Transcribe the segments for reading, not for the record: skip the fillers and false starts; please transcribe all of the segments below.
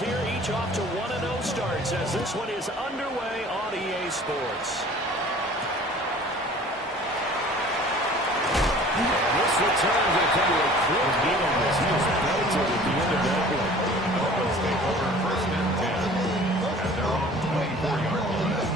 teams here, each off to 1-0 starts as this one is underway on EA Sports. And this return will come to a quick end as he was belted at the end of that one. Dolphins take over first and 10 at their own 24-yard line.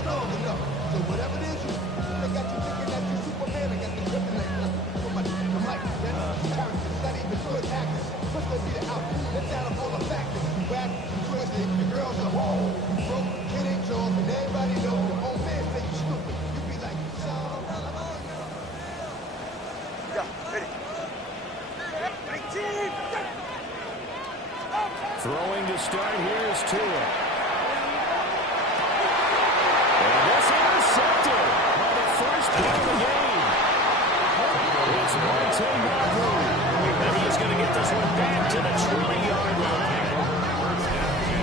So whatever it is, they got you thinking that you're Superman. They got the kryptonite. I'm like, that's character study, the good actors. What's going to be the outcome? Let's add up all the factors. Whack, twisted, the girls are whole. Broke, kid ain't yours, and everybody knows the old man say you stupid. You be like, so... Throwing to start here is Tua. And this intercepted on the first play of the game. It's Monte Monroe. And he's going to get this one back to the 20-yard line.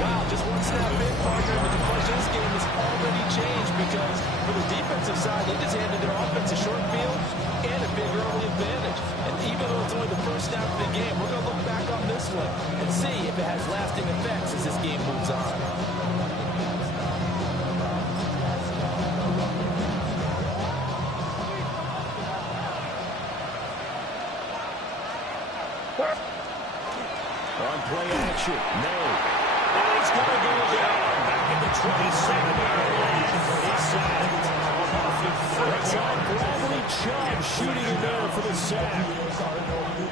Wow, just one snap in, partner, but the punch of this game has already changed because for the defensive side, they just handed their offense a short field and a big early advantage. And even though it's only the first snap of the game, we're going to look back on this one and see if it has lasting effects as this game moves on. On play action, no. And he's going to go down back at the 27-yard line. He's sacked. That's on Bradley Chubb shooting in there for the sack.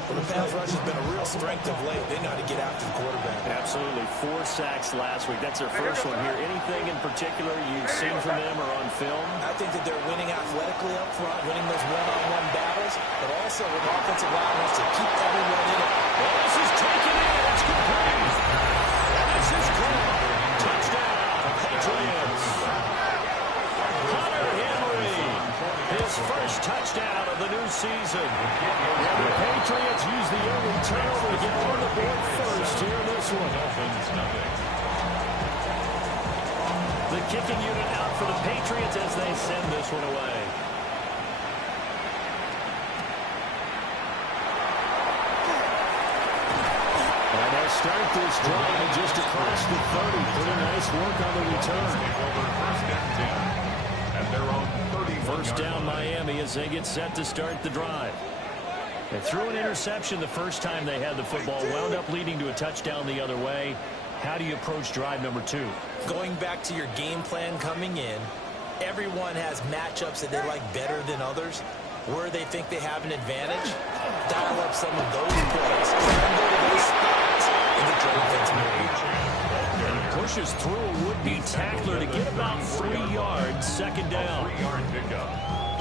Well, the pass rush has been a real strength of late. They know how to get after the quarterback. Absolutely. 4 sacks last week. That's their first one here. Anything in particular you've seen from them or on film? I think that they're winning athletically up front, winning those one-on-one battles, but also with offensive line wants to keep everyone in it. Well, this is taken in. It's complete. And this is caught. Touchdown, Patriots. Hunter Henry, his first touchdown of the new season. And the Patriots use the early turnover to get on the board first here in this one. The kicking unit out for the Patriots as they send this one away. And they start this drive just across the 30. Pretty nice work on the return. First and 10 at their own 31. First down Miami as they get set to start the drive. They threw an interception the first time they had the football, wound up leading to a touchdown the other way. How do you approach drive number 2? Going back to your game plan coming in, everyone has matchups that they like better than others. Where they think they have an advantage, dial up some of those plays. Go to those spots and get your defense moving. And he pushes through a would-be tackler to get about 3 yards, second down. 3-yard pickup.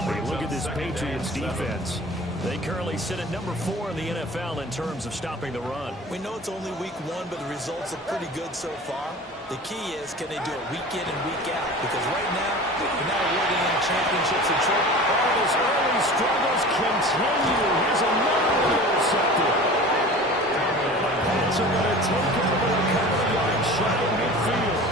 Hey, look at this Patriots defense. They currently sit at number 4 in the NFL in terms of stopping the run. We know it's only week 1, but the results look pretty good so far. The key is, can they do it week in and week out? Because right now, you're not awarding any championships in short. All his early struggles continue. Here's another intercepted. And the Pats are going to take over a couple-yard shot at midfield.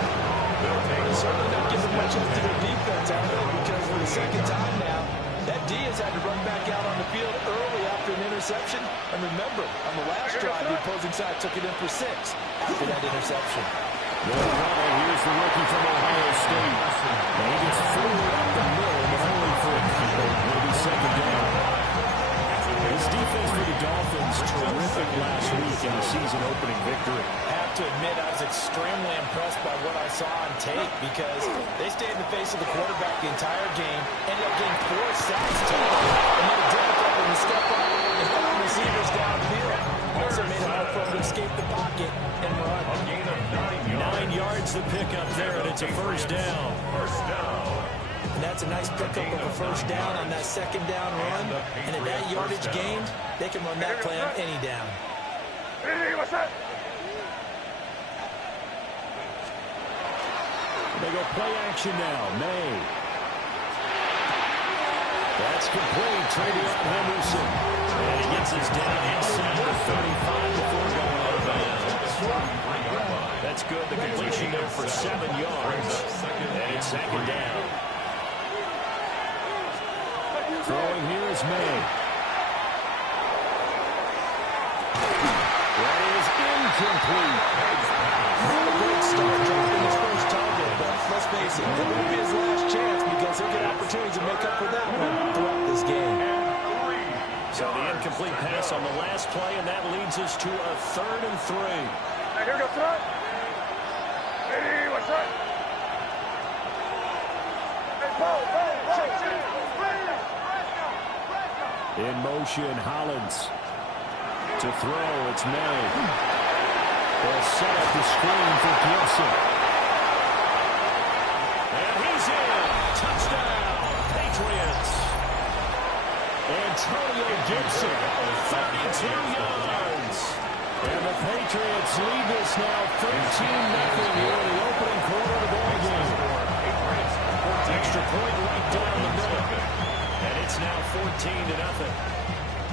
They're certainly not giving much up to their defense, are they? Because for the second time now, that D has had to run back out on the field early after an interception. And remember, on the last drive, the opposing side took it in for 6 after that interception. Here's the rookie from Ohio State. And he gets forward up the middle, but only for a couple. It'll be second down. His defense for the Dolphins, terrific last week in the season-opening victory. I have to admit, I was extremely impressed by what I saw on tape because they stayed in the face of the quarterback the entire game, ended up getting 4 sacks total, and made it difficult for him to step up and find receivers downfield. Also made it hard for him to escape the pocket and run. A gain of 9 yards. 9 yards to pick up there, and it's a first down. First down. And that's a nice pickup of a first down on that second down run. And at that yardage gained, they can run that play on any down. They go play action now. May. That's complete. Travion Henderson. And he gets us down inside the 35 before going out of bounds. That's good. The completion there for 7 yards. And it's second down. Throwing here is May. That is incomplete. Not a great start dropping his first target, but let's face it, it won't be his last chance because he'll get opportunities to make up for that one throughout this game. So the incomplete pass on the last play, and that leads us to a 3rd and 3. Right, here we go, front. Hey, what's up? Hey, Paul, In motion, Hollins. To throw, it's May. They'll set up the screen for Gibson. And he's in. Touchdown, Patriots. Antonio Gibson, 32 yards. And the Patriots lead this now 13-0 here in the opening quarter of the ball game. Extra point right down the middle. And it's now 14-0.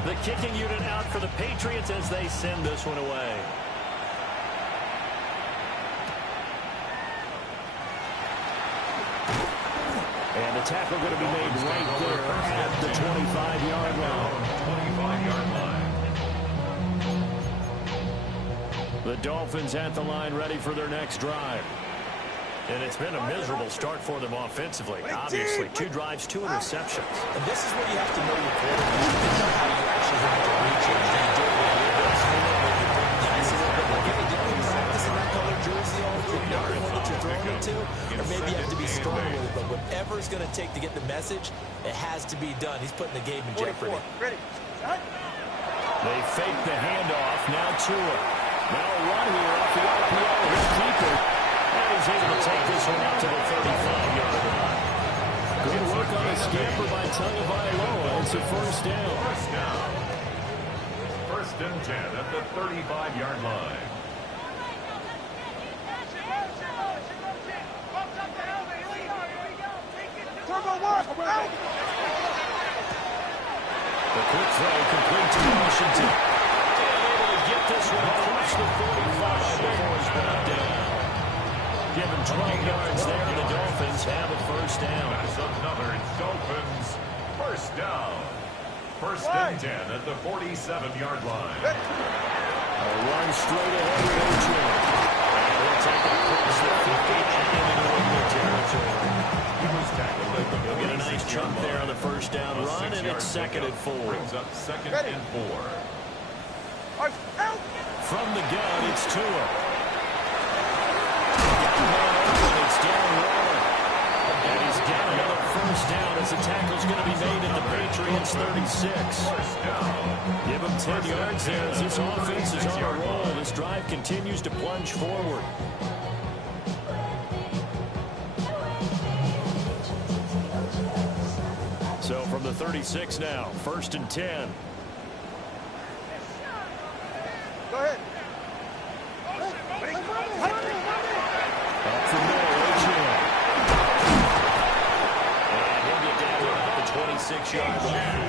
The kicking unit out for the Patriots as they send this one away. And the tackle going to be made right there at the 25-yard line. 25-yard line. The Dolphins at the line ready for their next drive. And it's been a miserable start for them offensively. Obviously, 2 drives, 2 interceptions. And this is where you have to know your quarterback and know how you actually have to reach it. And you do it with your best. You know when you bring the ice a little bit like, hey, did we practice in that color jersey all week? Not the one that you're throwing into? Or maybe you have to be strong with it. But whatever it's going to take to get the message, it has to be done. He's putting the game in jeopardy. Ready. They fake the handoff. Now Tua. Now a run here off the RPO. He'll keep it. And he's able to take this one out to the 35-yard line. Good work on a scamper by Tagovailoa. It's a first down. First down. 1st and 10 at the 35-yard line. The quick throw complete to Washington. And able to get this one across the 45 before he's brought down. Given 12 yards there, the Dolphins have a first down. That's another Dolphins first down. 1st and 10 at the 47-yard line. A run straight ahead with Adrian. They'll take it across the 50 and into New territory. He was tackled at the They'll get a nice chunk there on the first down run, and it's 2nd and 4. Brings up 2nd and 4. From the gun, it's Tua. It's down low. And he's got another first down as the tackle's going to be made at the Patriots 36. First down. Give him 10 yards there as this offense is on a roll. This drive continues to plunge forward. So from the 36 now, 1st and 10. Go ahead. Up from there, Adrian. And he'll get down to about the 26-yard line.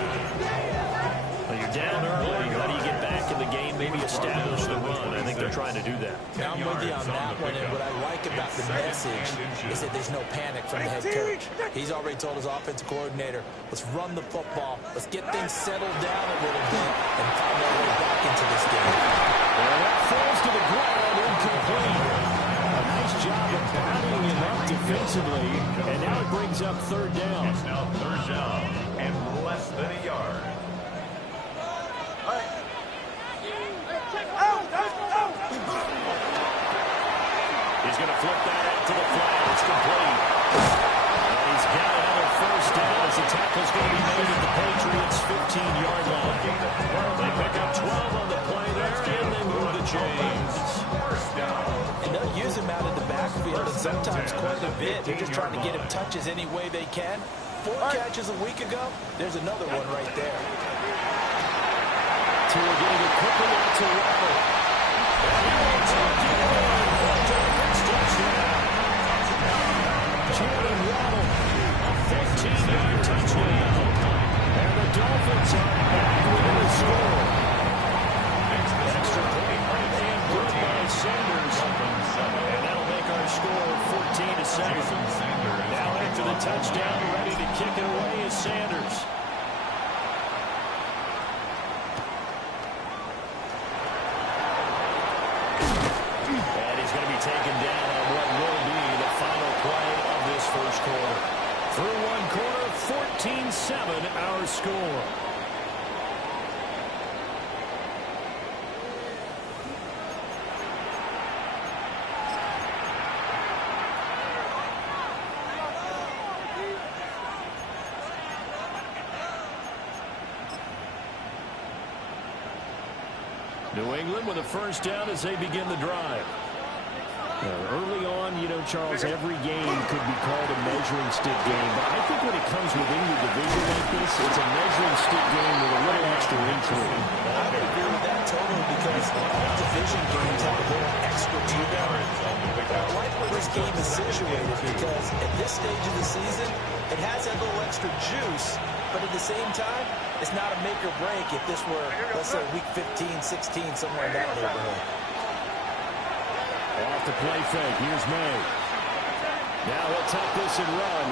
Well, you're down early. How do you get back in the game, maybe establish the run? I think they're trying to do that. Now I'm with you on that one, and what I like about the message is that there's no panic from the head coach. He's already told his offensive coordinator, let's run the football, let's get things settled down a little bit, and find our way back into this game. And that falls to the ground, incomplete. A nice job of battling him up defensively, and now it brings up 3rd down. It's now 3rd down and less than a yard. He's going to flip that out to the flat. It's complete. And he's got another first down as the tackle's going to be made at the Patriots' 15-yard line. They pick up 12 on the play there, and they move the chains. And they'll use him out of the backfield, and sometimes quite a bit. They're just trying to get him touches any way they can. 4 catches a week ago. There's another one right there. Tua getting it quickly out to Waddle. Jalen Waddle, a 15-yard touchdown. And the Dolphins are back within the score. Extra point and good by Sanders. And that'll make our score 14-7. Now after the touchdown, ready to kick it away is Sanders. taken down on what will be the final play of this first quarter. Through one quarter, 14-7 our score. New England with a first down as they begin the drive. Early on, you know, Charles, every game could be called a measuring stick game. But I think when it comes within your division like this, it's a measuring stick game with a little extra intrigue. I would agree with that totally because division games have a little extra to them. I like where this game is situated because at this stage of the season, it has that little extra juice. But at the same time, it's not a make or break if this were, let's say, week 15, 16, somewhere in that neighborhood. Off the play fake. Here's May. Now he'll tuck this and run.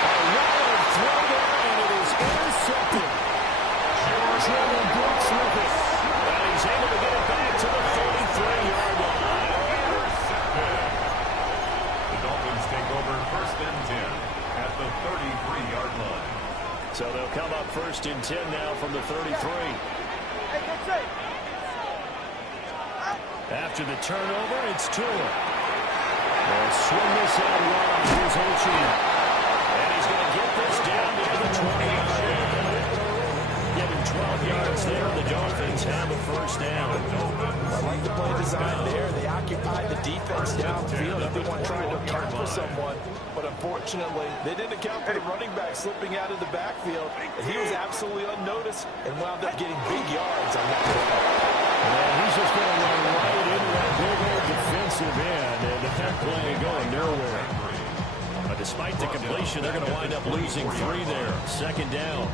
A wild throw there, and it is intercepted. Jordan Brooks with it. And he's able to get it back to the 33-yard line. The Dolphins take over first and 10 at the 33-yard line. So they'll come up first and 10 now from the 33. After the turnover, it's Tua. They'll swing this out wide. Here's Ochoa. And he's going to get this down near the 20-yard line. Given 12 yards there, the Dolphins have a first down. I like the play design there. They occupied the defense downfield. Everyone trying to account for someone. But unfortunately, they didn't account for the running back slipping out of the backfield. And he was absolutely unnoticed and wound up getting big yards on that play. And he's just going to run right into that big old defensive end. And that play going nowhere. But despite the completion, they're going to wind up losing 3 there. Second down.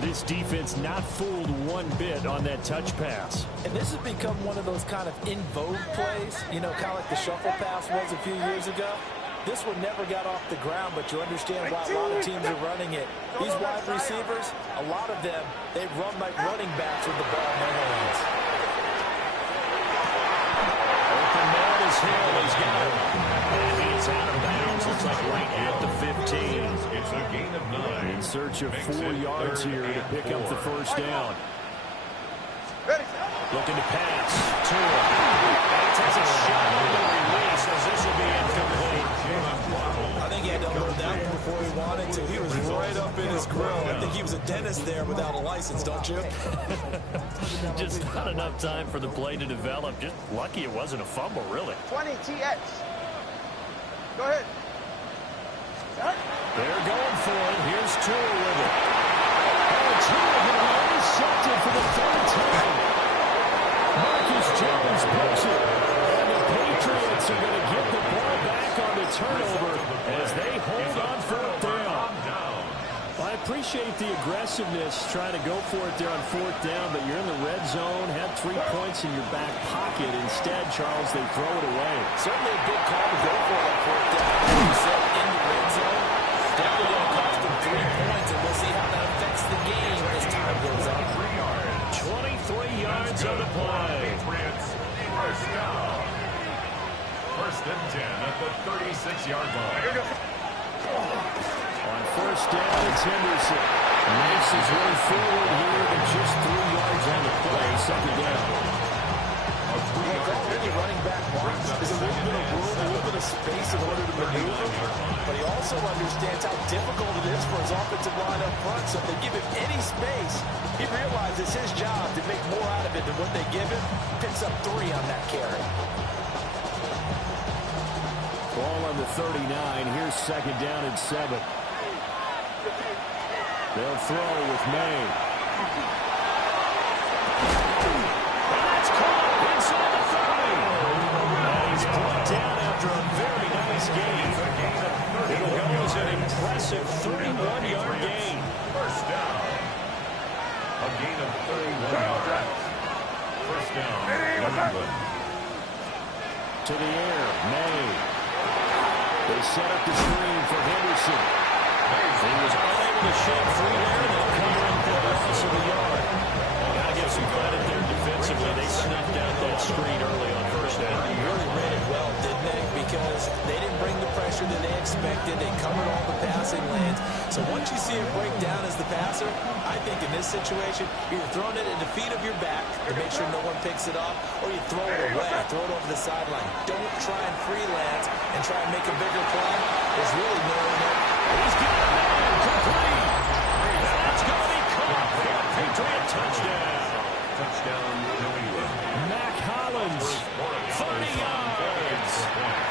This defense not fooled one bit on that touch pass. And this has become one of those kind of in vogue plays, you know, kind of like the shuffle pass was a few years ago. This one never got off the ground, but you understand why a lot of teams are running it. These wide receivers, a lot of them, they run like running backs with the ball in their hands. Open man is Hill. He's got it. And he's out of bounds. Looks like right at the 15. It's a gain of 9. In search of 4 yards here to pick up the first down. Looking to pass. Tua. And takes a shot on the release as this will be incomplete. I think he had to unload that one before he wanted to. He was right up in his grill. I think he was a dentist there without a license, don't you? Just not enough time for the play to develop. Just lucky it wasn't a fumble, really. 20 TX. Go ahead. They're going for it. Here's Tua with it. And Tua going to be intercepted for the 3rd time. Marcus Jones picks it. And the Patriots are going to get the ball back on the turnover as they hold on 4th down. I appreciate the aggressiveness trying to go for it there on 4th down, but you're in the red zone, had 3 points in your back pocket. Instead, Charles, they throw it away. Certainly a big call to go for it on 4th down. Like you said, in the red zone, definitely going to cost them 3 points, and we'll see how that affects the game as time goes on. 23 yards on the play. Patriots, first down. First and 10 at the 36-yard line. On first down, it's Henderson. Makes his way forward here, but just 3 yards on the play. Second down. Any running back wants is a little bit of room, a little bit of space in order to maneuver. But he also understands how difficult it is for his offensive line up front. So if they give him any space, he realizes his job to make more out of it than what they give him. Picks up 3 on that carry. Ball on the 39. Here's second down and 7. They'll throw with May. And that's caught inside the 30. And he's brought down after a very nice gain. It'll go as an impressive 31-yard gain. First down. A gain of 31 yards. First down, New England. To the air, May. They set up the screen for Henderson. He was unable to shake free there, and they'll cover him for the loss of the yard. Got to give some credit there defensively. way they snuffed out that screen early on first down. They really ran it well, didn't they? Because they didn't bring the pressure that they expected. They covered all the passing lanes. So once you see it break down as the passer, I think in this situation, you're throwing it at the feet of your back to make sure no one picks it off, or you throw it away, throw it over the sideline. Don't try and freelance and try and make a bigger play. There's really no one there. He's got a man complete. That's going to be caught for a Patriot touchdown. Touchdown, New England. Mac Hollins, 30 yards.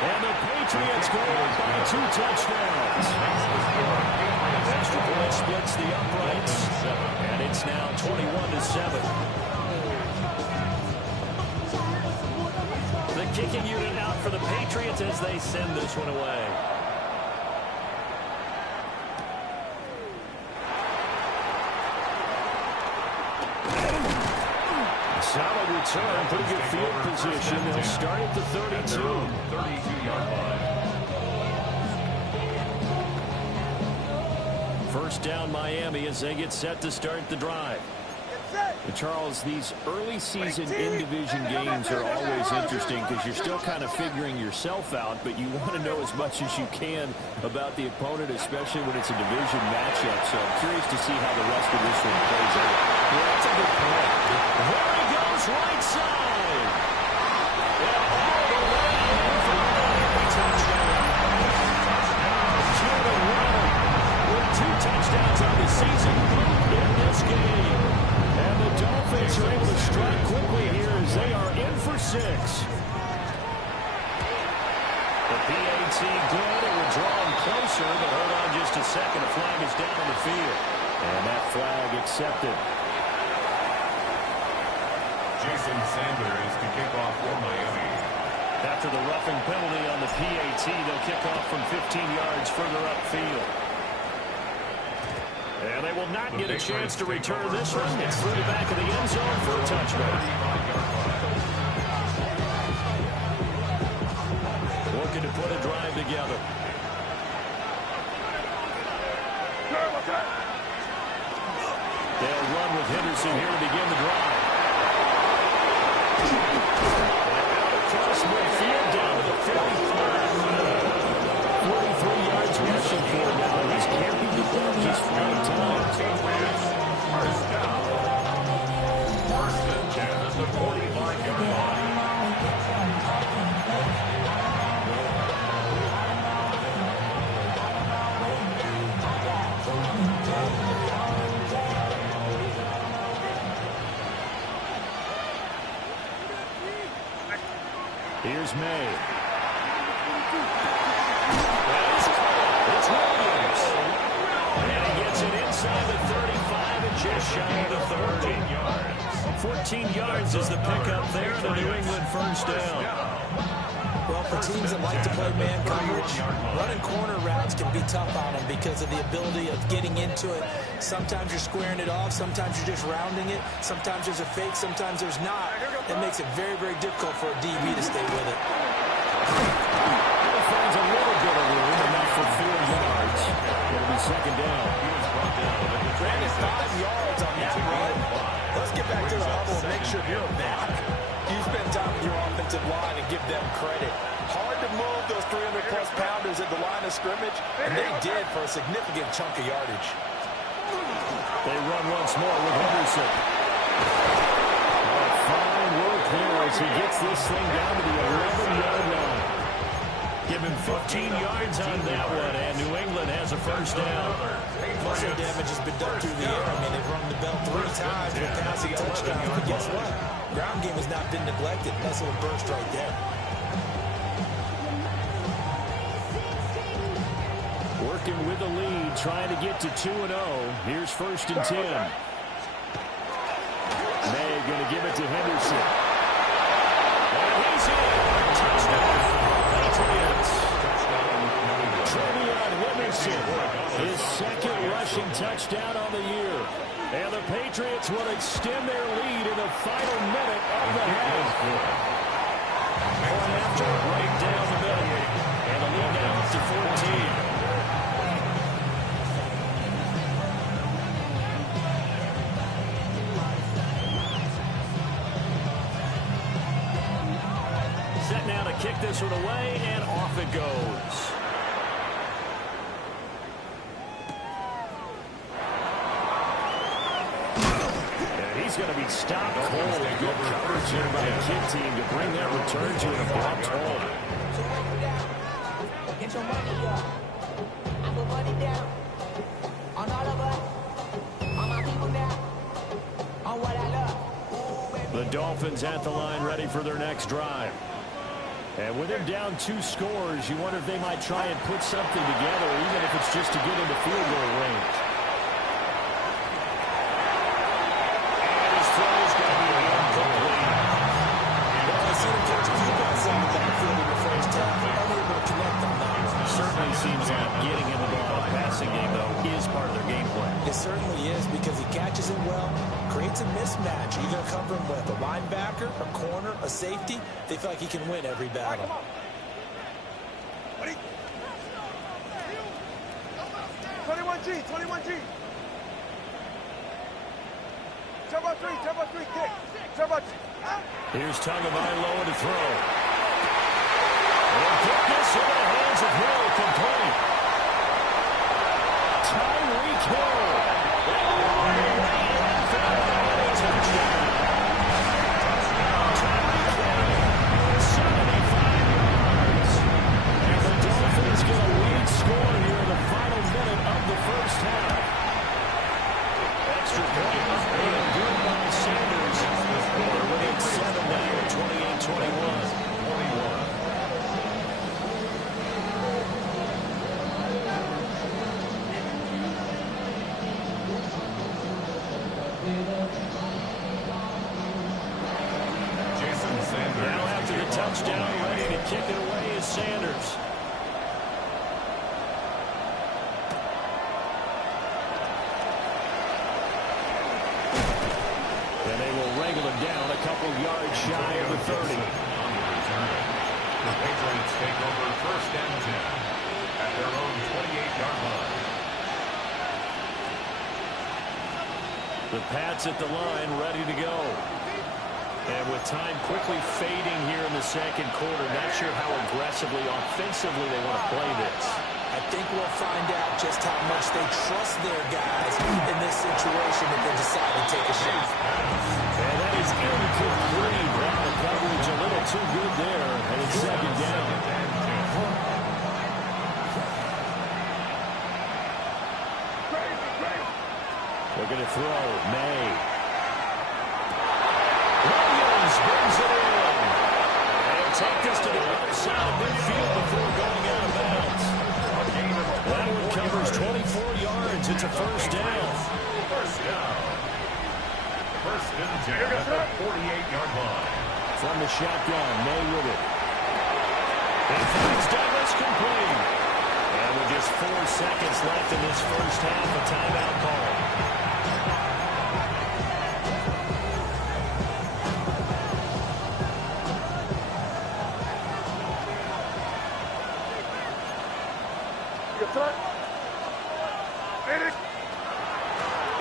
And the Patriots go up by 2 touchdowns. Extra point splits the uprights. And it's now 21-7. The kicking unit out for the Patriots as they send this one away. Solid return, pretty good field position. They'll start at the 32. 32-yard line. First down Miami as they get set to start the drive. Charles, these early season in-division games are always interesting because you're still kind of figuring yourself out, but you want to know as much as you can about the opponent, especially when it's a division matchup. So I'm curious to see how the rest of this one plays out. Yeah, that's a good point. There he goes, right side. And all the way in for the Miami touchdown. Jordan Waddle with 2 touchdowns on the season in this game. And the Dolphins are able to strike quickly here as they are in for 6. The PAT good. It would draw him closer, but hold on just a second. A flag is down on the field. And that flag accepted. Jason Sanders to kick off for Miami. After the roughing penalty on the PAT, they'll kick off from 15 yards further upfield. And they will not get a chance to return this one. It's through the back of the end zone for a touchback. Looking to put a drive together. They'll run with Henderson here to begin the drive. Across midfield down to the 45. 43 yards rushing for him now. He's carried the ball just 5 times. First down. First and 10 at the 45-yard line. Here's May. It's Williams. And he gets it inside the 35 and just shy of the 30. 14 yards is the pickup there. The New England first down. Well, for teams that like to play man coverage, running corner routes can be tough on them because of the ability of getting into it. Sometimes you're squaring it off. Sometimes you're just rounding it. Sometimes there's a fake. Sometimes there's not. That makes it very, very difficult for a DB to stay with it. Finds a little bit of room, enough for 4 yards. It'll be second down. Granted, 5 yards on that run. Let's get back to the huddle and make sure you're a back. You spend time with your offensive line and give them credit. Hard to move those 300-plus pounders at the line of scrimmage, and they did for a significant chunk of yardage. They run once more with Henderson. Fine work there as he gets this thing down to the 11-yard line. Give him 15 yards on that one, and New England has a first down. Muscle damage has been done through the air. I mean, they've rung the bell 3 times with passing touchdowns, but guess what? Ground game has not been neglected. Nice little burst right there. Working with the lead, trying to get to 2-0. Here's first and 10. May going to give it to Henderson. And he's in. Touchdown. Patriots. Trevion Henderson, his second rushing touchdown on the year. And the Patriots will extend their lead in the final minute of the half. One after right down the middle. And the lead now up to 14. kick this one away, and off it goes. And he's going to be stopped cold. Good coverage here by the kick team to bring that return to an abrupt halt. Get your money up. I put money down on all of us, on my people now, on what I love. The Dolphins at the line ready for their next drive. And with him down 2 scores, you wonder if they might try and put something together, even if it's just to get into field goal range. And his throw is going to be incomplete. Well, I see him catch a few passes on the backfield in the first half, unable to connect on that one. Certainly seems like getting him the ball in a passing game, though, is part of their game plan. It certainly is, because he catches it well, creates a mismatch. You're going to cover him with a linebacker, a corner, a safety. They feel like he can win every battle. 21G, 21G. Turbo 3, kick. Turbo 3. Here's Tagovailoa to throw. And kick this into the hands of Hill, complete. Tyreek Hill. Touchdown. Tyreek Hill, 75 yards. And the Dolphins get a lead score here in the final minute of the first half. Extra point up and good by Sanders. They're winning 7 now, 28-21. Now after the touchdown, ready to kick it away is Sanders. And they will wrangle him down a couple yards shy of the 30. The Patriots take over 1st and 10 at their own 28-yard line. The Pats at the line, ready to go. And with time quickly fading here in the second quarter, not sure how aggressively, offensively they want to play this. I think we'll find out just how much they trust their guys in this situation if they decide to take a shot. And that is incomplete. Wow, the coverage a little too good there, and it's 2nd down. They're going to throw. May. Williams brings it in. And take this to the other side of midfield before going out of bounds. That one covers 24 yards. It's a 1st down. 1st down. 1st and 10 at the 48-yard line. From the shotgun, May with it. He finds Douglas, complete. And with just 4 seconds left in this first half, a timeout call.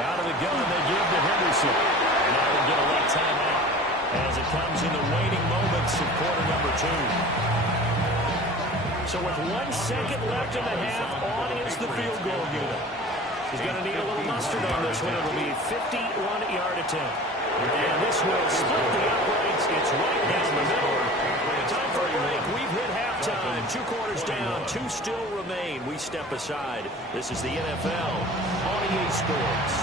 Out of the gun, they give to Henderson. And now we're going to let time out as it comes in the waning moments of quarter number 2. So with 1 second left in the half, on is the field goal unit. He's going to need a little mustard on this one. It'll be a 51-yard attempt. And this will split the uprights. It's right down the middle. Time for a break. We've hit halftime. 2 quarters down. 2 still remain. We step aside. This is the NFL on EA Sports.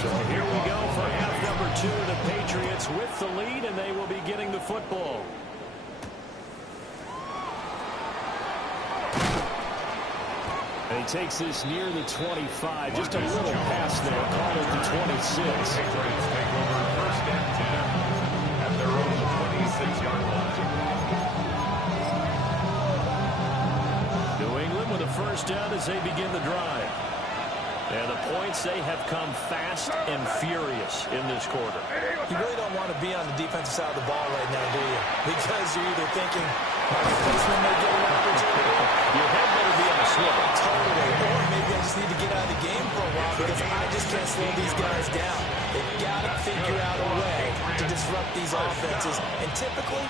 So here we go for half number 2. The Patriots with the lead, and they will be getting the football. And he takes this near the 25. Just a little pass there. Call it the 26. Patriots take over 1st and 10 at their own 26-yard line. New England with a 1st down as they begin the drive. And the points, they have come fast and furious in this quarter. You really don't want to be on the defensive side of the ball right now, do you? Because you're either thinking, my replacement may get an opportunity. Your head better be on a swivel. Totally. Or maybe I just need to get out of the game for a while because I just can't slow these guys down. They've got to figure out a way to just disrupt these offenses, and typically,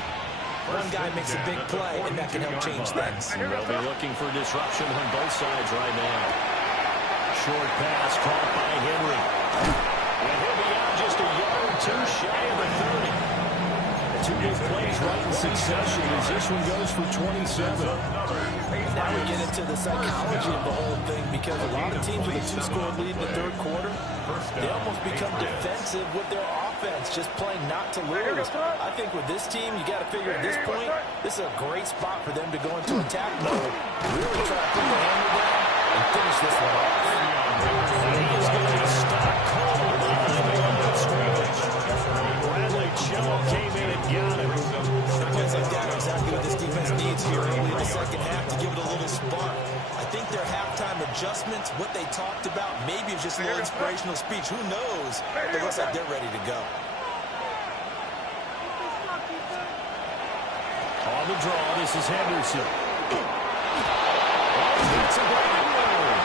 one guy makes a big play, and that can help change things. They'll be looking for disruption on both sides right now. Short pass caught by Henry. And he'll be out just a yard or two shy of the 30. Two big plays right in succession as this one goes for 27. Now we get into the psychology of the whole thing, because a lot of teams with a two-score lead in the third quarter, they almost become defensive with their offense, just playing not to lose. I think with this team, you got to figure at this point, this is a great spot for them to go into attack mode, really try to put the hammer down and finish this one off. He is going to stop cold behind the line of scrimmage. Bradley Chubb came in and got him. Plays like that are exactly what this defense needs here early in the second half to give it a little spark. I think their halftime adjustments, what they talked about, maybe it's just a little inspirational speech. Who knows? It looks like they're ready to go. On the draw, this is Henderson. That's a great move.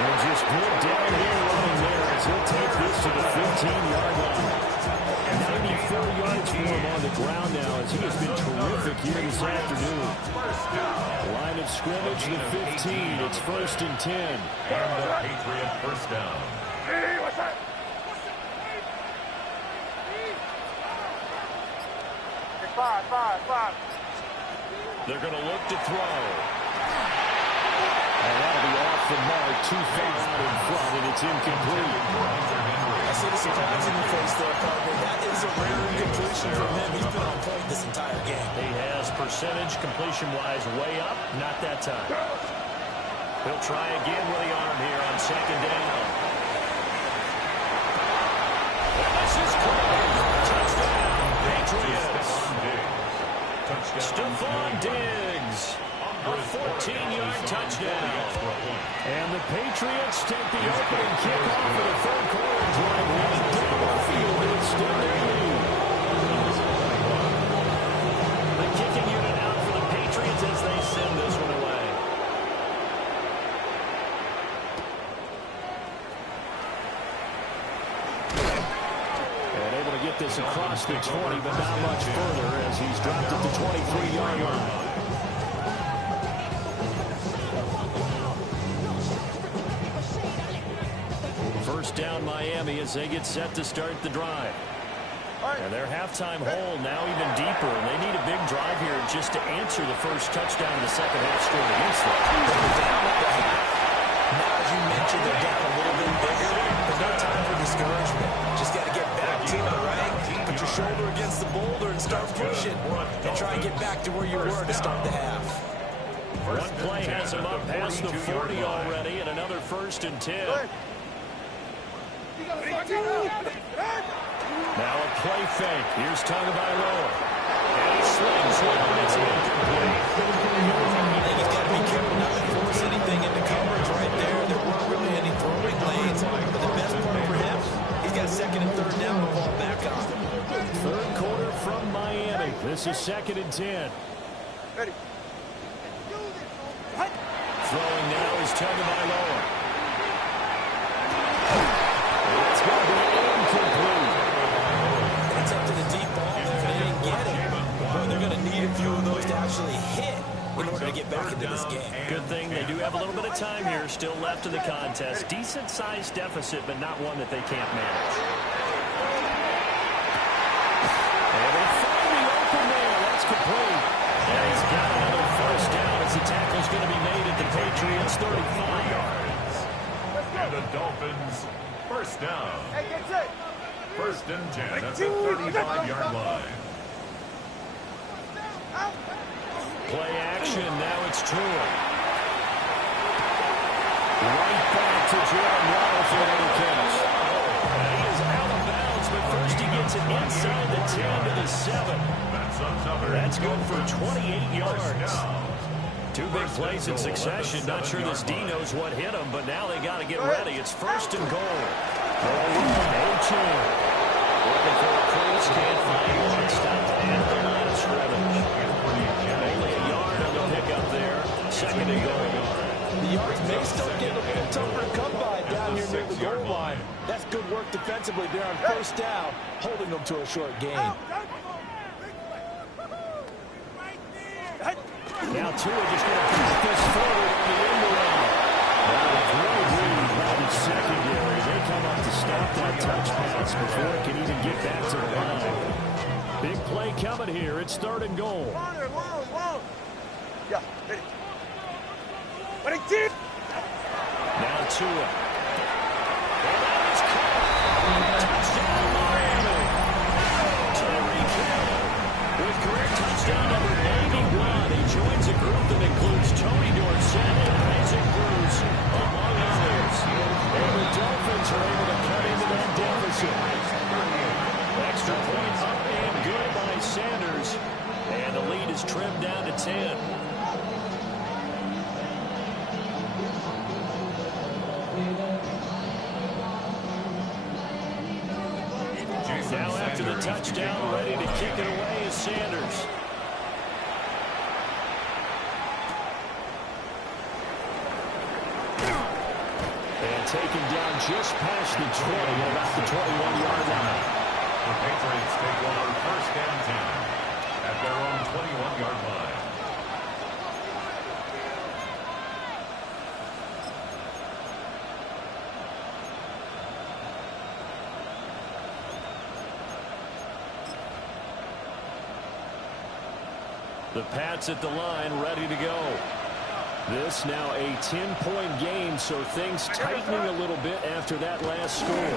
And just put down here running there as he'll take this to the 15-yard line. 94 yards for him on the ground now as he has been terrific here this afternoon. Line of scrimmage, the 15. It's 1st and 10. And the Patriot first down. They're going to look to throw. And that'll be off the mark, too far out in front, and it's incomplete. I see the surprise in your face there, Parker. That is a rare incompletion from him. He's been on point this entire game. He has percentage completion-wise way up, not that time. He'll try again with the arm here on second down. And this is caught. Touchdown, Patriots. Stephon Diggs. A 14-yard touchdown. And the Patriots take the opening kickoff of the third quarter and drive right down the field to extend their lead. The kicking unit out for the Patriots as they send this one away. And able to get this across the 20, but not much further as he's dropped at the 23-yard line. First down Miami as they get set to start the drive. And their halftime hole now even deeper, and they need a big drive here just to answer the first touchdown in the second half scored against them. Now, as you mentioned, they're down a little bit bigger. There's no time for discouragement. Just got to get back to it, right? Put your shoulder against the boulder and start pushing. And try and get back to where you were to start the half. One play has him up past the 40 already, and another 1st and 10. Now a play fake. Here's Tagovailoa. And he slings one, and it's incomplete. I think he's got to be careful not to force anything into coverage right there. There weren't really any throwing lanes. But the best part for him, he's got second and third down to fall back on. Third quarter from Miami. This is 2nd and 10. Ready. Throwing now is Tagovailoa. It's going to be incomplete. It's up to the deep ball there. They didn't get it. But they're going to need a few of those to actually hit in order to get back into this game. Good thing they do have a little bit of time here still left in the contest. Decent-sized deficit, but not one that they can't manage. And they find the open man. That's complete. And he's got another first down as the tackle's going to be made at the Patriots' 35. And the Dolphins first down. Hey, get set. 1st and 10 at the 35-yard line. Play action. Now it's Tua. Right back to Jordan Waddle for another catch. And he is out of bounds, but first he gets it inside the 10 to the 7. That's good for 28 yards. Two big plays in succession. Not sure this D knows what hit him, but now they got to get ready. It's 1st and goal. Looking for a crease, can't find one. Stopped at the line of scrimmage. Only a yard on the pickup there. 2nd and goal. The yards may still get a little tougher to come by down here near the goal line. That's good work defensively there on first down, holding them to a short gain. Now Tua just going to push this forward on the end around. It's really bleeding by the secondary. They come up to stop that touch pass before it can even get back to the line. Big play coming here. It's 3rd and goal. Yeah, ready. Now Tua. And that is caught. Touchdown, Miami. Tyreek Hill with career touchdown number 91. He joins a group that includes Tony Dorsett and Isaac Bruce, among others. And the Dolphins are able to cut into that deficit. Extra point up and good by Sanders. And the lead is trimmed down to 10. Now after the touchdown, ready to kick it away is Sanders. And taken down just past the 20 at about the 21-yard line. The Patriots take over 1st and 10 at their own 21-yard line. The Pats at the line, ready to go. This now a 10-point game, so things tightening a little bit after that last score.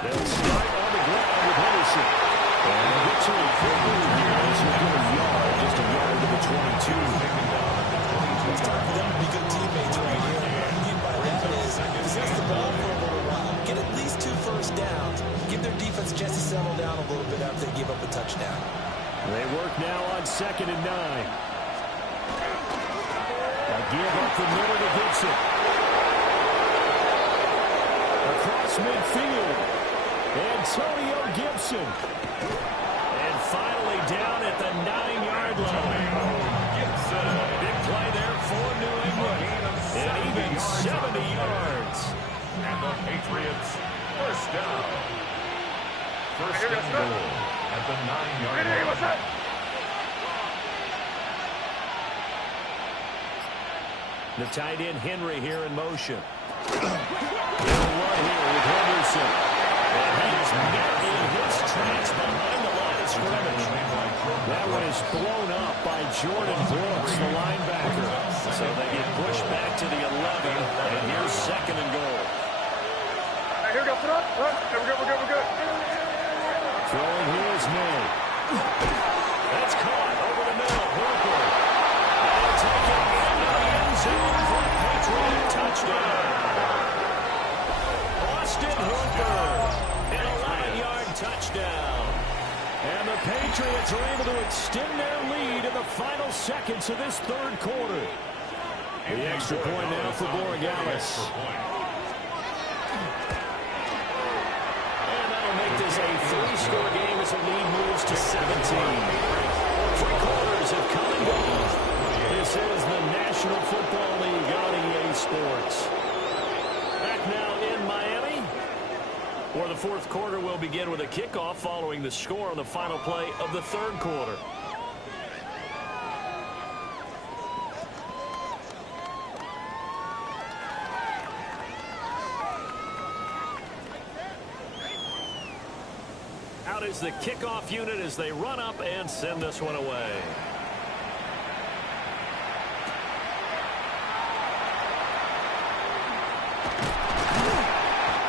They'll start on the ground with Henderson. And they'll get to a quick move here as we get a yard, just a yard to the 22. It's time for them to be good teammates right here. What I mean by that is possess the ball for a little while, get at least 2 first downs, give their defense a chance to settle down a little bit after they give up a touchdown. They work now on 2nd and 9. A give up the middle to Gibson. Across midfield. Antonio Gibson. And finally down at the 9-yard line. Gibson. Big play there for New England. And even 70 yards. And the Patriots, 1st down. 1st and goal at the 9-yard line. The tight end Henry here in motion. They'll run here with Henderson. And he is met in his tracks behind the line of scrimmage. That one is blown up by Jordan Brooks, the linebacker. So they get pushed back to the 11, and here's 2nd and goal. Here we go, put up. We're good. Throwing here is May. That's caught over the middle. Hooper. And taken into the end zone for a Patriot touchdown. Austin Hooper. An 11-yard touchdown. And the Patriots are able to extend their lead in the final seconds of this 3rd quarter. The extra point now for Borregales. Make this a 3-score game as the lead moves to 17. 3 quarters have come and gone. This is the National Football League on EA Sports. Back now in Miami, where the 4th quarter will begin with a kickoff following the score on the final play of the 3rd quarter. Out is the kickoff unit as they run up and send this one away.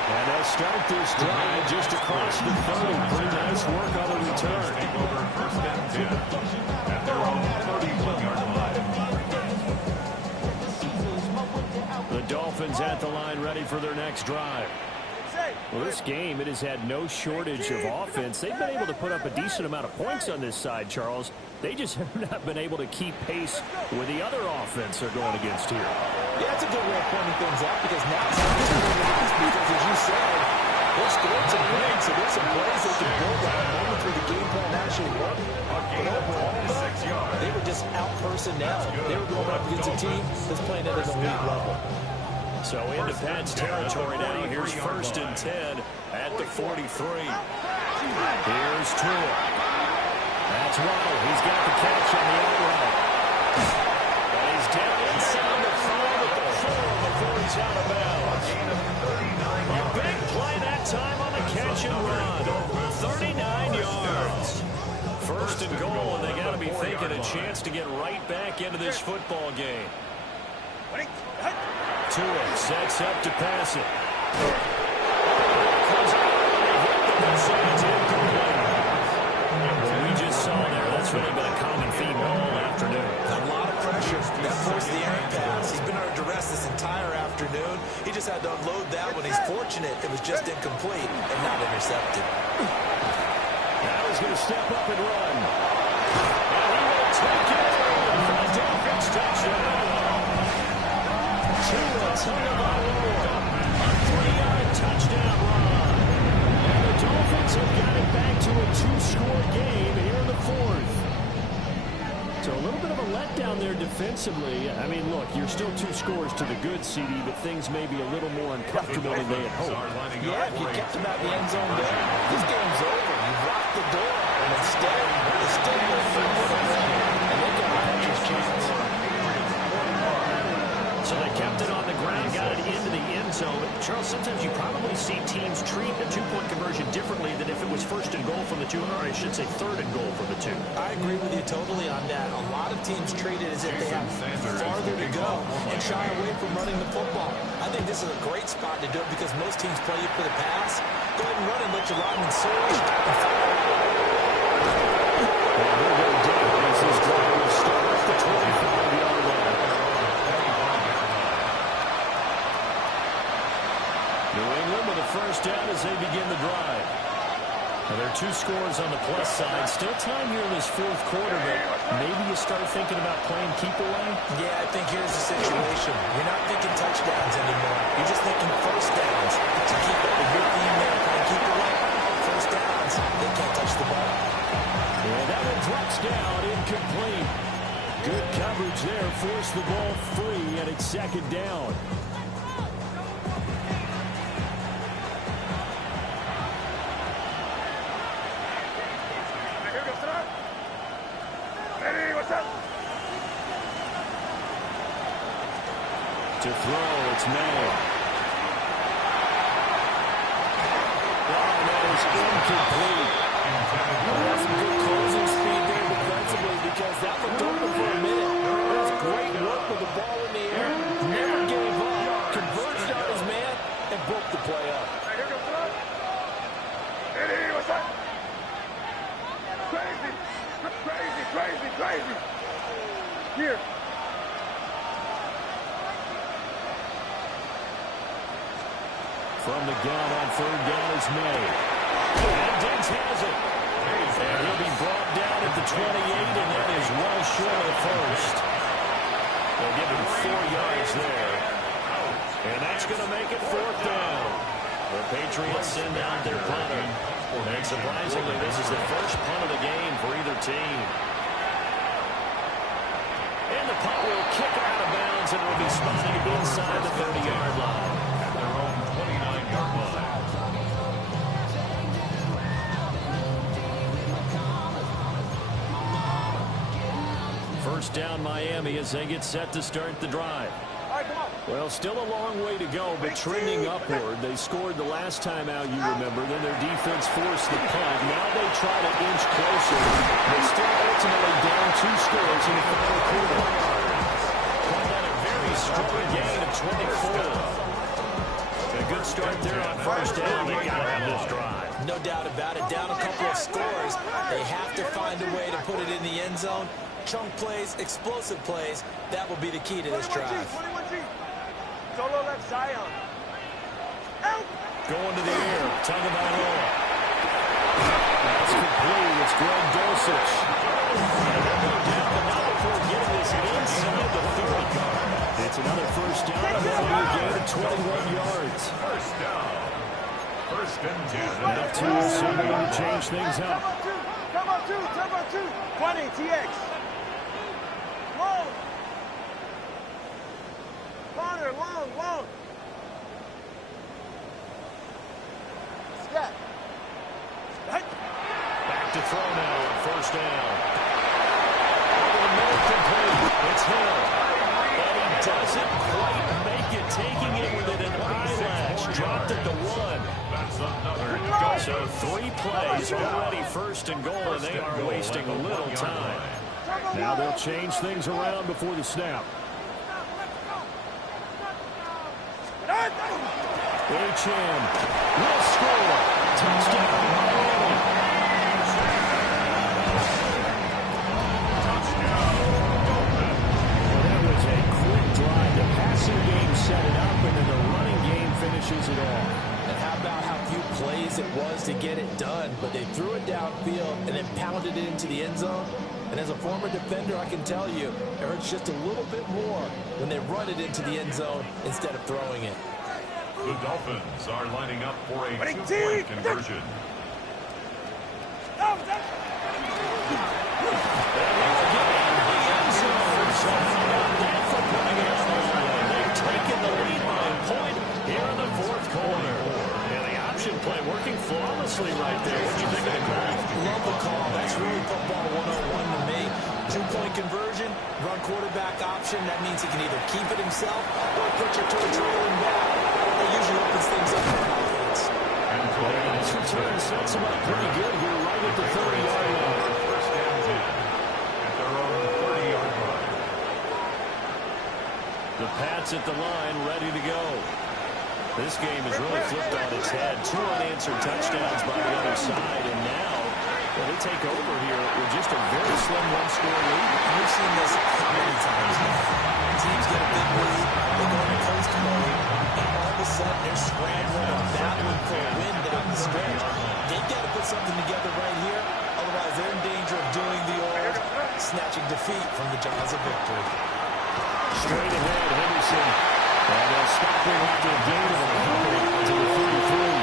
And they'll start this drive just across the 30. Pretty nice work on the return. Take over 1st and 10 at their own 31-yard line. The Dolphins at the line ready for their next drive. Well, this game, it has had no shortage of offense. They've been able to put up a decent amount of points on this side, Charles. They just have not been able to keep pace with the other offense they're going against here. Yeah, that's a good way of pointing things out because now it's not just because, as you said, They scored some wins, so there's some plays they can build on. Moments where the game plan actually worked. But overall, they were just out-personnel. They were going up against a team that's playing at an elite level. So into Pat's territory now. Here's 1st and 10 at the 43. Here's Tua. That's Waddle. He's got the catch on the outright. And he's down inside the 4 at the 4 before he's out of bounds. A big play that time on the catch and run. 39 yards. 1st and goal, and they got to be thinking a chance to get right back into this football game. Tua sets up to pass it. Comes out and hit the message incomplete. What we just saw there, that's really been a common theme all afternoon. A lot of pressure. That forced the errant pass. He's been under duress this entire afternoon. He just had to unload that one. He's fortunate it was just incomplete and not intercepted. Now he's going to step up and run. And he will take it for a Dolphins touchdown. Tua Tagovailoa, a 3-yard touchdown run. And the Dolphins have got it back to a 2-score game here in the 4th. So a little bit of a letdown there defensively. I mean, look, you're still 2 scores to the good, CD, but things may be a little more uncomfortable than they had hoped. Yeah, if you kept them out the end zone there, this game's over. You've locked the door. And instead, it's still going for a little bit. And they got a catcher's chance. So they kept it on the ground, got it into the end zone. Charles, sometimes you probably see teams treat a 2-point conversion differently than if it was 1st and goal from the 2, or I should say 3rd and goal from the 2. I agree with you totally on that. A lot of teams treat it as if they have farther to go and shy away from running the football. I think this is a great spot to do it because most teams play you for the pass. Go ahead and run and let your lineman surge and fire. And we'll go down as this drive will start off the 25-yard line. New England with a 1st down as they begin the drive. Now, there are 2 scores on the plus side. Still time here in this 4th quarter, but maybe you start thinking about playing keep away? Yeah, I think here's the situation. You're not thinking touchdowns anymore. You're just thinking 1st downs to keep up with your team there playing keep away. 1st downs, they can't touch the ball. And that one drops down, incomplete. Good coverage there, forced the ball free, and it's 2nd down. To throw, it's May. That is incomplete. That's some good closing speed there defensively because that looked open for a minute. That's great work with the ball in the air. Never gave up. Converged on his man and broke the play up. Crazy. Here. From the gun on 3rd down is May. And Diggs has it. And he'll be brought down at the 28, and that is well short of the 1st. They'll give him 4 yards there. And that's going to make it 4th down. The Patriots send out their punter. And surprisingly, this is the 1st punt of the game for either team. And the punt will kick out of bounds, and it will be spotted inside the 30-yard line. At their own 29-yard line. First down Miami as they get set to start the drive. Well, still a long way to go, but trending upward. They scored the last time out, you remember. Then their defense forced the punt. Now they try to inch closer. They still ultimately down 2 scores in the final quarter. Called that a very strong gain of 24. A good start there on 1st down. They got to have this drive. No doubt about it. Down a couple of scores. They have to find a way to put it in the end zone. Chunk plays, explosive plays. That will be the key to this drive. 21G. Solo left Zion. Out. Going to the air. Tagovailoa. That's complete. It's Greg Dulcich. And they'll go down, but not before getting this inside the 30. It's another 1st down. A 4-yard gain of 21 yards. 1st down. First and 10. Now two, somebody to change things up. Turbo 2. 20, TX. Long. Corner, long. Scat. Back to throw now on first down. Over the middle, complete. It's Hill. And he doesn't quite make it, taking it within an eyelash. Dropped at the 1. That's another. So 3 plays already first and goal, and they are wasting a little time. Now they'll change things around before the snap. H.M. will score. Touchdown, Miami. That was a quick drive. The passing game set it up, and then the running game finishes it off. And how about how few plays it was to get it done, but they threw it downfield and then pounded it into the end zone. And as a former defender, I can tell you, it hurts just a little bit more when they run it into the end zone instead of throwing it. The Dolphins are lining up for a 2-point conversion. They've taken the lead by a point here in the fourth quarter. And the option play working flawlessly right there. What do you think of the call? Love the call. That's really football 101 to me. 2-point conversion, run quarterback option. That means he can either keep it himself or put you to a trailing back. That usually opens things up for offense. This return sets him up pretty good here right at the 30-yard line. First and 10 at their own 30-yard line. The Pats at the line, ready to go. This game is really flipped on its head. 2 unanswered touchdowns by the other side, and now they take over here with just a very slim one-score lead. We've seen this how many times now. Teams get a big lead, they go into coast mode, and all of a sudden they're scrambling or battling for a win down the stretch. They've got to put something together right here, otherwise they're in danger of doing the old snatching defeat from the jaws of victory. Straight ahead, Henderson. And they'll stop him after a gain of a couple to the 33.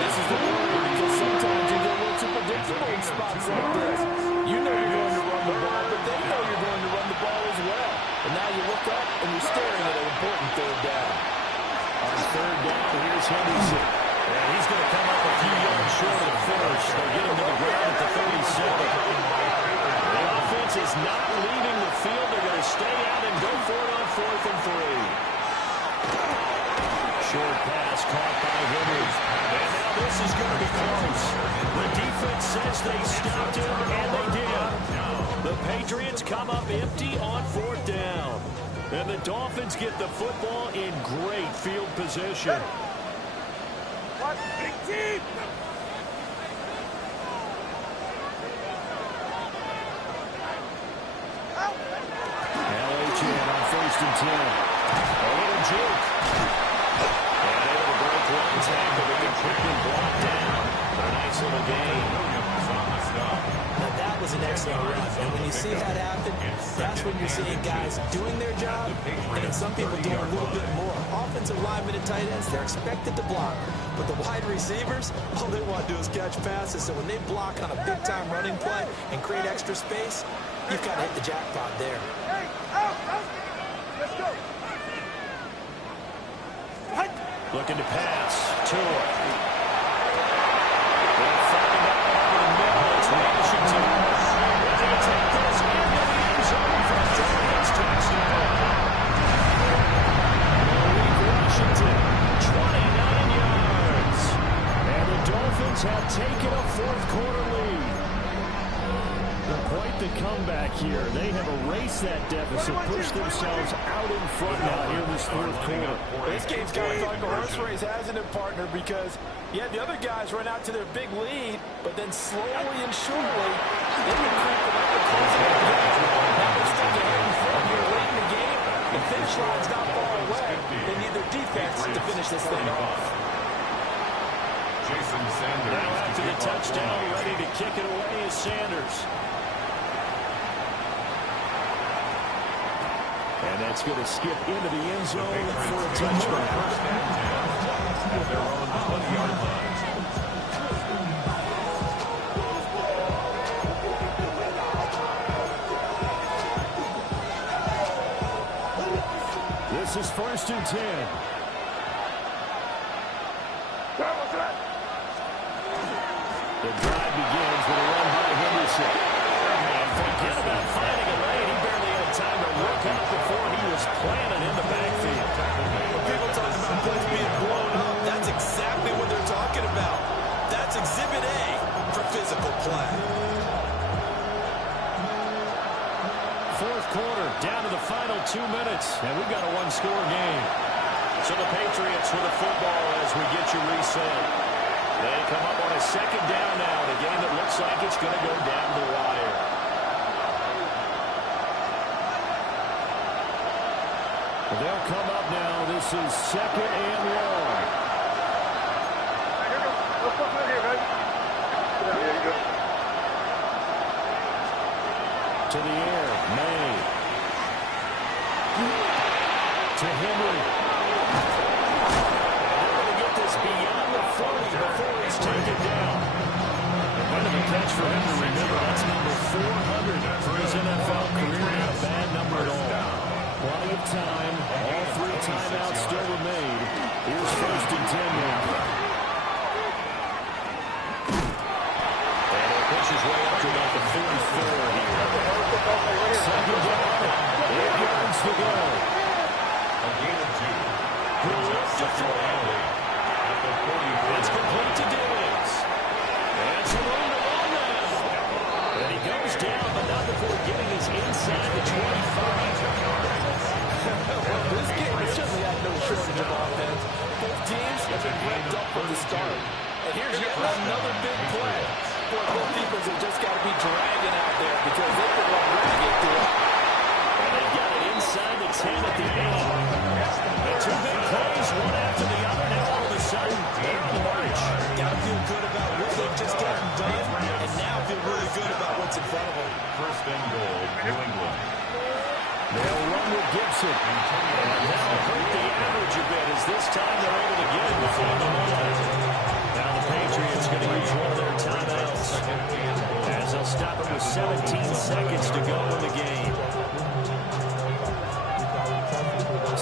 This is the word, because sometimes you get a little too predictable in spots like this. You know you're going to run the ball, but they know you're going to run the ball as well. And now you look up and you're staring at an important third down. On third down, here's Henderson. And he's going to come up a few yards short of the first. They'll get him to the ground at the 37. The offense is not leaving the field. They're going to stay out and go for it on 4th and 3. Short pass caught by Henry. And now this is going to be close. The defense says they stopped him, and they did. The Patriots come up empty on 4th down. And the Dolphins get the football in great field position. What? Big team! L.H.N. on 1st and 10. A little juke. And able to break one tackle to get quickly blocked down. But a nice little gain. Now that was an excellent run, and when you see that happen, that's when you're seeing guys doing their job, and some people doing a little bit more. Offensive linemen and tight ends, they're expected to block, but the wide receivers, all they want to do is catch passes, so when they block on a big-time running play and create extra space, you've got to hit the jackpot there. Hey, out! Let's go! Looking to pass. Tua. They'll find out over the middle. It's Washington. Ready to take this into the end zone for a Giants touchdown. Washington, 29 yards. And the Dolphins have taken a fourth-quarter lead. Quite the comeback here. They have erased that deficit, pushed themselves out in front now here in this fourth quarter. This game's kind of like a horse race, hasn't it, partner? Because, yeah, the other guys run out to their big lead, but then slowly and surely, they can creep them up and close it out. Now they're stuck ahead in front here late in the game. The finish line's not far away. They need their defense to finish this thing off. Jason Sanders. Now after the touchdown, ready to kick it away is Sanders. And that's going to skip into the end zone for a touchdown. At their own 20-yard This is 1st and 10. The drive begins with a run by Henderson. And forget about finding a lane. He barely had time to work out before he was planted in the backfield. When people talk about plays being blown up, that's exactly what they're talking about. That's Exhibit A for physical play. Fourth quarter, down to the final 2 minutes, and we've got a one-score game. So the Patriots with the football as we get you reset. They come up on a 2nd down now, the game that looks like it's going to go down the wire. They'll come up now. This is 2nd and long. To the air, May. To Henry. They're going to get this beyond the 40 before he's taken down. A bit of a catch for him to remember. That's number 400 for his NFL career. Not a bad number at all. Plenty of time. All 3 timeouts still remain. Here's 1st and 10 now. And he'll push his way up to about the 44 here. 2nd down. 8 yards to go. A gain of 2. Brings up 2nd and 8. At the 44. It's complete to Diggs. And some room to run now. And he goes down, but not before getting his inside the 25. Well, this game has certainly had no shortage of offense. Both teams have been ramped up from the start. And here's yet another big play. Boy, both defenses have just got to be dragging out there because they could run ragged through it. And they've got it inside the 10 at the 8. The 2 big plays, one after the other. Now all of a sudden, they're on the march. Got to feel good about what they've just gotten done, and now feel really good about what's in front of them. 1st and goal, New England. They'll run with Gibson. And that'll hurt the average a bit as this time they're able to get it before the line. Now the Patriots going to use one of their timeouts as they'll stop it with 17 seconds to go in the game.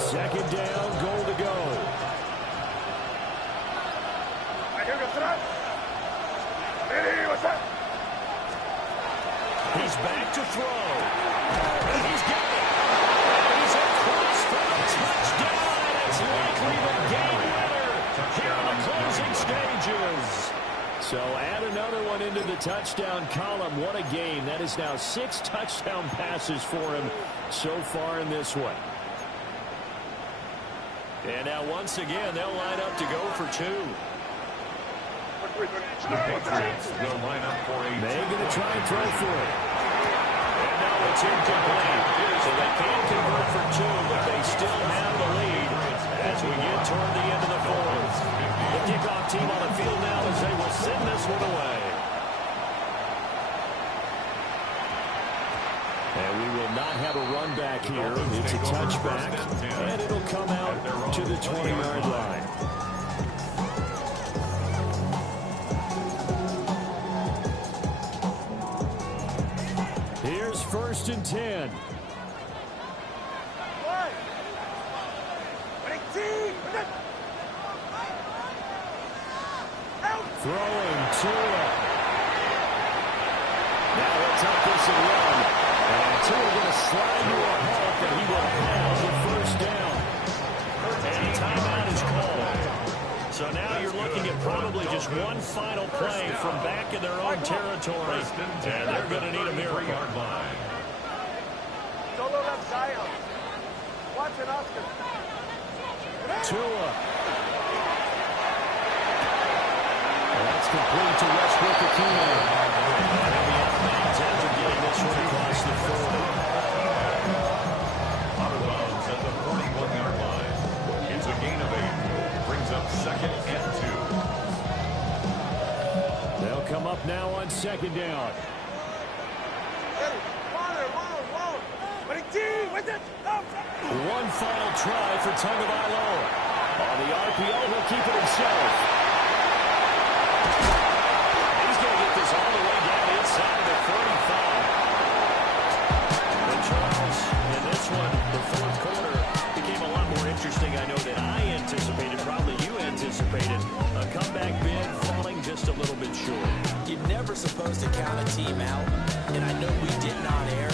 2nd down, goal to go. He's back to throw. And he's got it. He's across for a touchdown. It's likely the game winner here in the closing stages. So add another one into the touchdown column. What a game. That is now 6 touchdown passes for him so far in this one. And now once again, they'll line up to go for 2. The Patriots will line up for a May going to try and throw for it. And now it's incomplete. So they can't convert for 2, but they still have the lead as we get toward the end of the 4th. The kickoff team on the field now as they will send this one away. And we will not have a run back here. It's a touchback, and it'll come out to the 20-yard line. Here's 1st and 10. Throwing Tua. Now he'll take this and run. And Tua going to slide to a halt, and he will have the 1st down. And a timeout is called. So now you're looking at probably just one final play from back in their own territory. And they're going to need a miracle. Tua. That's complete to Westbrook-Akina. After getting this one across the 40. Out of bounds at the 41-yard line. It's a gain of 8. Brings up 2nd and 2. They'll come up now on 2nd down. One final try for Tagovailoa. On the RPO, he'll keep it himself. He's going to get this all the way down inside the 45. And Charles, in this one, the 4th quarter became a lot more little bit short. You're never supposed to count a team out, and I know we didn't on air,